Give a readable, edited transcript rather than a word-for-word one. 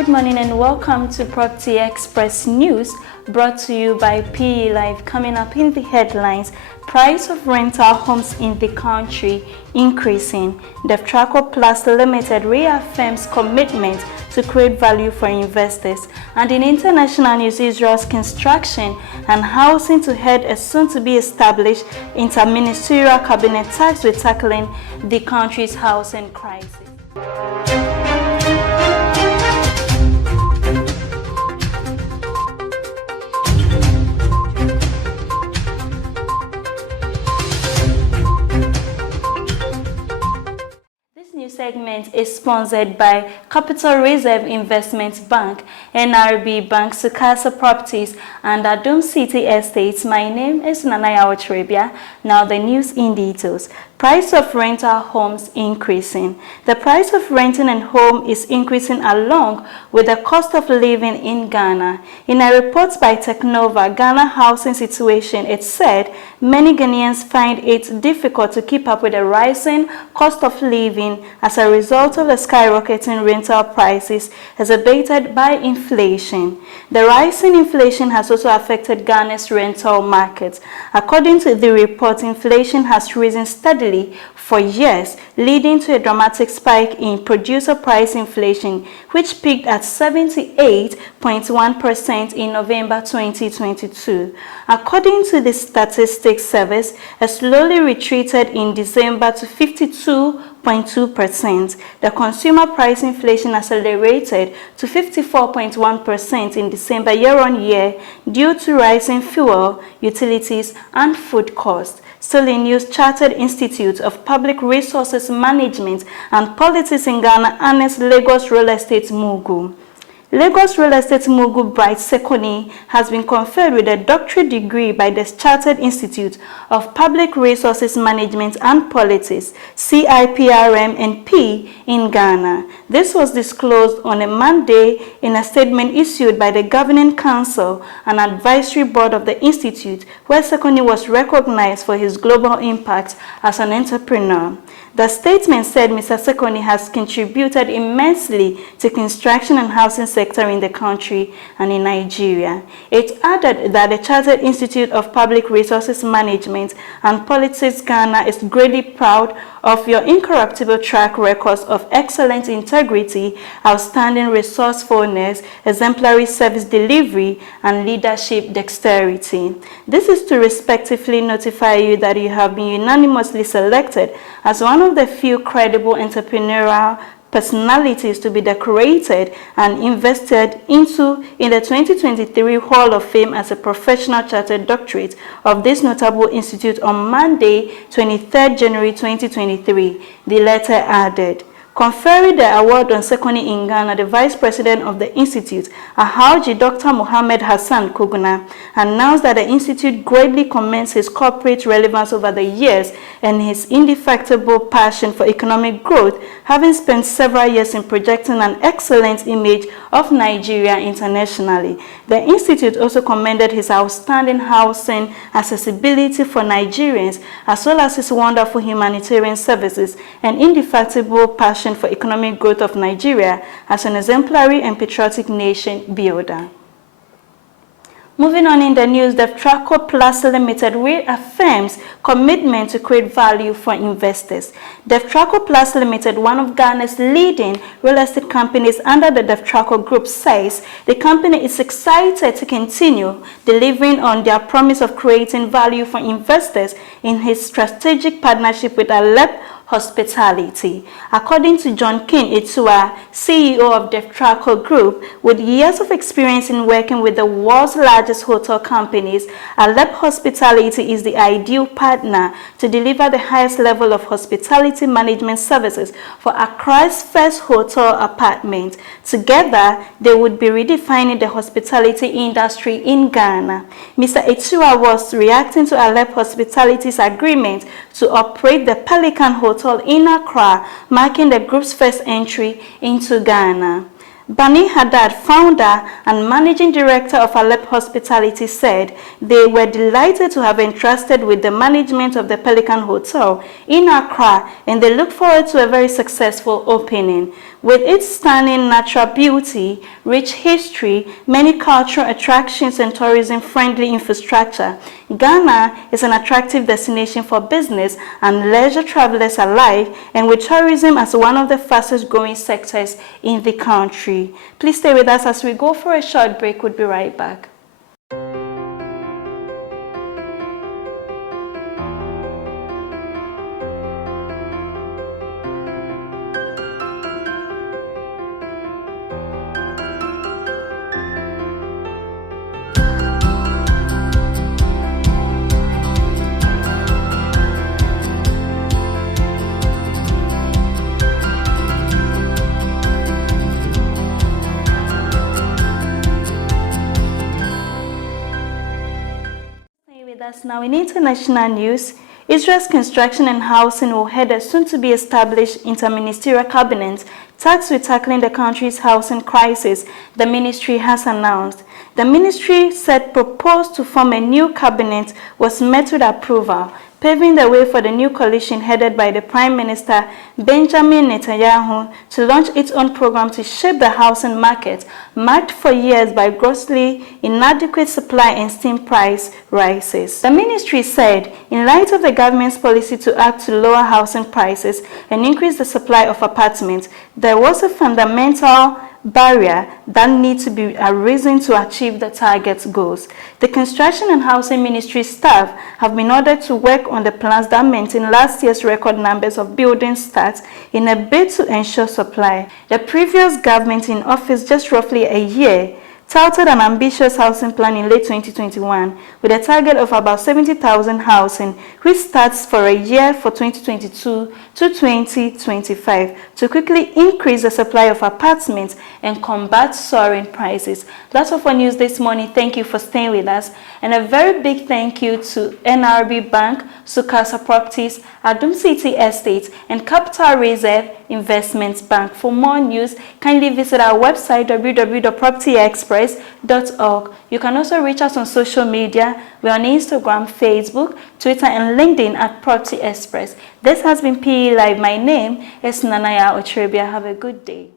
Good morning and welcome to Property Express News, brought to you by PE Live. Coming up in the headlines: price of rental homes in the country increasing. DevTraco Plus Limited reaffirms commitment to create value for investors. And in international news, Israel's construction and housing to head a soon-to-be established interministerial cabinet tasked with tackling the country's housing crisis. Segment is sponsored by Capital Reserve Investment Bank, NRB Bank, Sukasa Properties, and Adum City Estates. My name is Nanaya Ochrebia. Now the news in details. Price of rental homes increasing. The price of renting a home is increasing along with the cost of living in Ghana. In a report by Technova, Ghana Housing Situation, it said many Ghanaians find it difficult to keep up with the rising cost of living as a result of the skyrocketing rental prices exacerbated by inflation. The rising inflation has also affected Ghana's rental market. According to the report, inflation has risen steadily for years, leading to a dramatic spike in producer price inflation, which peaked at 78.1% in November 2022. According to the Statistics Service, it slowly retreated in December to 52.2%. The consumer price inflation accelerated to 54.1% in December year-on-year due to rising fuel, utilities, and food costs. Still in news, Chartered Institute of Public Resources Management and Politics in Ghana announced Lagos real estate mogul. Lagos real estate mogul Bright Sekoni has been conferred with a doctorate degree by the Chartered Institute of Public Resources Management and Politics, CIPRM&P, in Ghana. This was disclosed on a Monday in a statement issued by the Governing Council and Advisory Board of the Institute, where Sekoni was recognized for his global impact as an entrepreneur. The statement said Mr. Sekoni has contributed immensely to construction and housing sector in the country and in Nigeria. It added that the Chartered Institute of Public Resources Management and Politics Ghana is greatly proud of your incorruptible track records of excellent integrity, outstanding resourcefulness, exemplary service delivery, and leadership dexterity. This is to respectively notify you that you have been unanimously selected as one of the few credible entrepreneurial personalities to be decorated and invested into in the 2023 Hall of Fame as a professional chartered doctorate of this notable institute on Monday, 23rd January 2023. The letter added. Conferring the award on Sekoni in Ghana, the Vice President of the Institute, Alhaji Dr. Mohammed Hassan Kuguna, announced that the Institute greatly commends his corporate relevance over the years and his indefatigable passion for economic growth, having spent several years in projecting an excellent image of Nigeria internationally. The Institute also commended his outstanding housing accessibility for Nigerians, as well as his wonderful humanitarian services and indefatigable passion for economic growth of Nigeria as an exemplary and patriotic nation builder. Moving on in the news, DevTraco Plus Limited reaffirms commitment to create value for investors. DevTraco Plus Limited, one of Ghana's leading real estate companies under the DevTraco Group, says the company is excited to continue delivering on their promise of creating value for investors in his strategic partnership with Alep Hospitality. According to John King Itua, CEO of DevTraco Group, with years of experience in working with the world's largest hotel companies, Alep Hospitality is the ideal partner to deliver the highest level of hospitality management services for Accra's first hotel apartment. Together, they would be redefining the hospitality industry in Ghana. Mr. Itua was reacting to Alep Hospitality's agreement to operate the Pelican Hotel in Accra, marking the group's first entry into Ghana. Bani Haddad, founder and managing director of Alep Hospitality, said they were delighted to have entrusted with the management of the Pelican Hotel in Accra, and they look forward to a very successful opening. With its stunning natural beauty, rich history, many cultural attractions and tourism-friendly infrastructure, Ghana is an attractive destination for business and leisure travelers alike, and with tourism as one of the fastest-growing sectors in the country. Please stay with us as we go for a short break. We'll be right back. Now, in international news, Israel's construction and housing will head a soon-to-be-established interministerial cabinet tasked with tackling the country's housing crisis, the ministry has announced. The ministry said proposed to form a new cabinet was met with approval, paving the way for the new coalition headed by the Prime Minister Benjamin Netanyahu to launch its own program to shape the housing market, marked for years by grossly inadequate supply and steep price rises. The ministry said, in light of the government's policy to act to lower housing prices and increase the supply of apartments, there was a fundamental barrier that needs to be arisen to achieve the target goals. The Construction and Housing Ministry staff have been ordered to work on the plans that maintain last year's record numbers of building starts in a bid to ensure supply. The previous government in office just roughly a year touted an ambitious housing plan in late 2021 with a target of about 70,000 housing, which starts for a year for 2022 to 2025 to quickly increase the supply of apartments and combat soaring prices. That's all for news this morning. Thank you for staying with us. And a very big thank you to NRB Bank, Sukasa Properties, Adum City Estates, and Capital Reserve Investments Bank. For more news, kindly visit our website www.propertyexpress.org. You can also reach us on social media. We're on Instagram, Facebook, Twitter, and LinkedIn at Property Express. This has been PE Live. My name is Nanaya Otrebia. Have a good day.